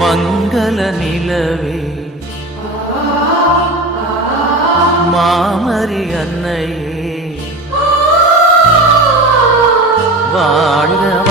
மங்கள நிலவே. மாமரி அன்னையே. வாழ்க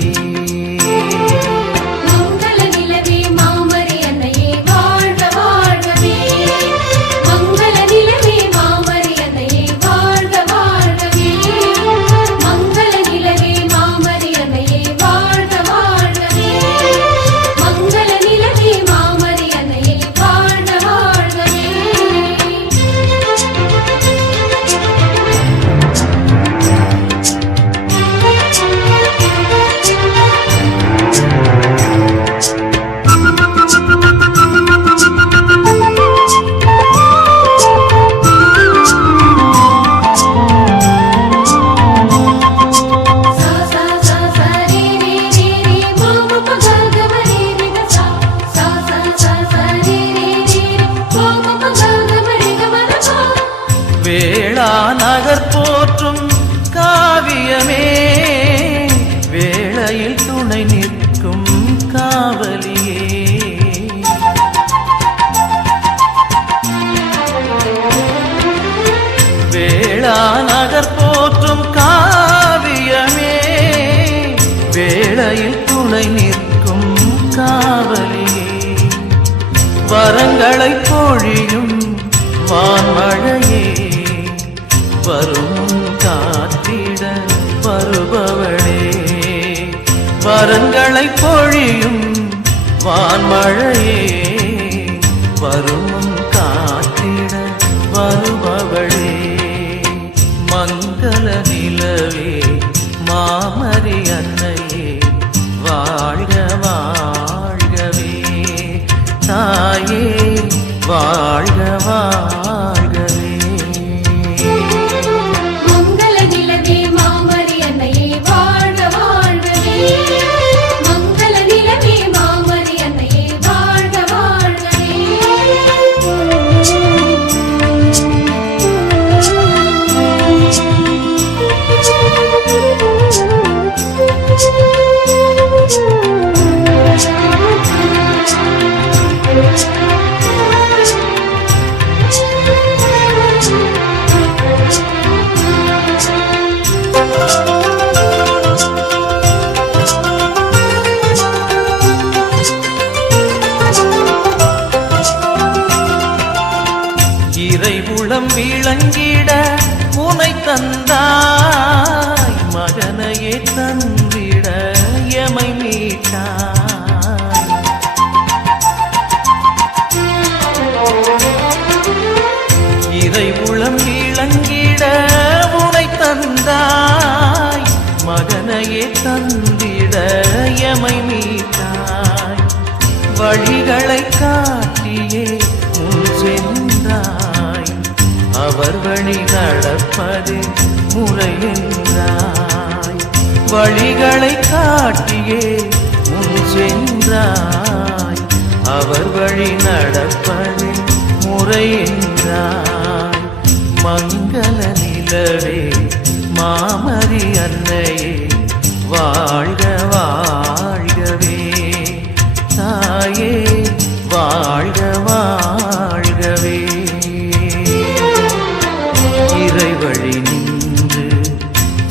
காவியமே வேளையில் துணை நிற்கும் காவலியே. வேளா நகர் போற்றும் காவியமே வேளையில் துணை நிற்கும் காவலியே. வரங்களை பொழியும் வான்மழையே வரும் காத்திட வருபவளே. வரங்களை பொழியும் வான்மழையே. இதை உளம் விளங்கிட உனை தந்தாய். மகனையே தந்திட எமை மீட்டாய். வழிகளை காட்டியே முன் சென்றாய். அவர் வழி நடப்பது முறையென்றாய் வழிகளை காட்டியே முன் சென்றாய். அவர் வழி நடப்பது நிலவே மாமரி அன்னையே வாழ்க வாழ்கவே. தாயே வாழ்க வாழ்கவே. இறை வழி நின்று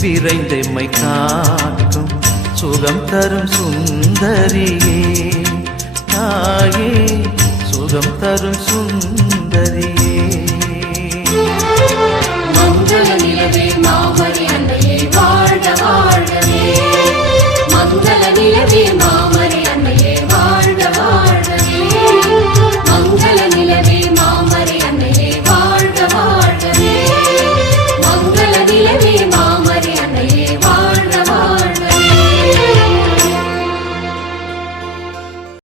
விரைந்தெம்மை காக்கும் சுகம் தரும் சுந்தரியே. தாயே சுகம் தரும் சுந்தரியே.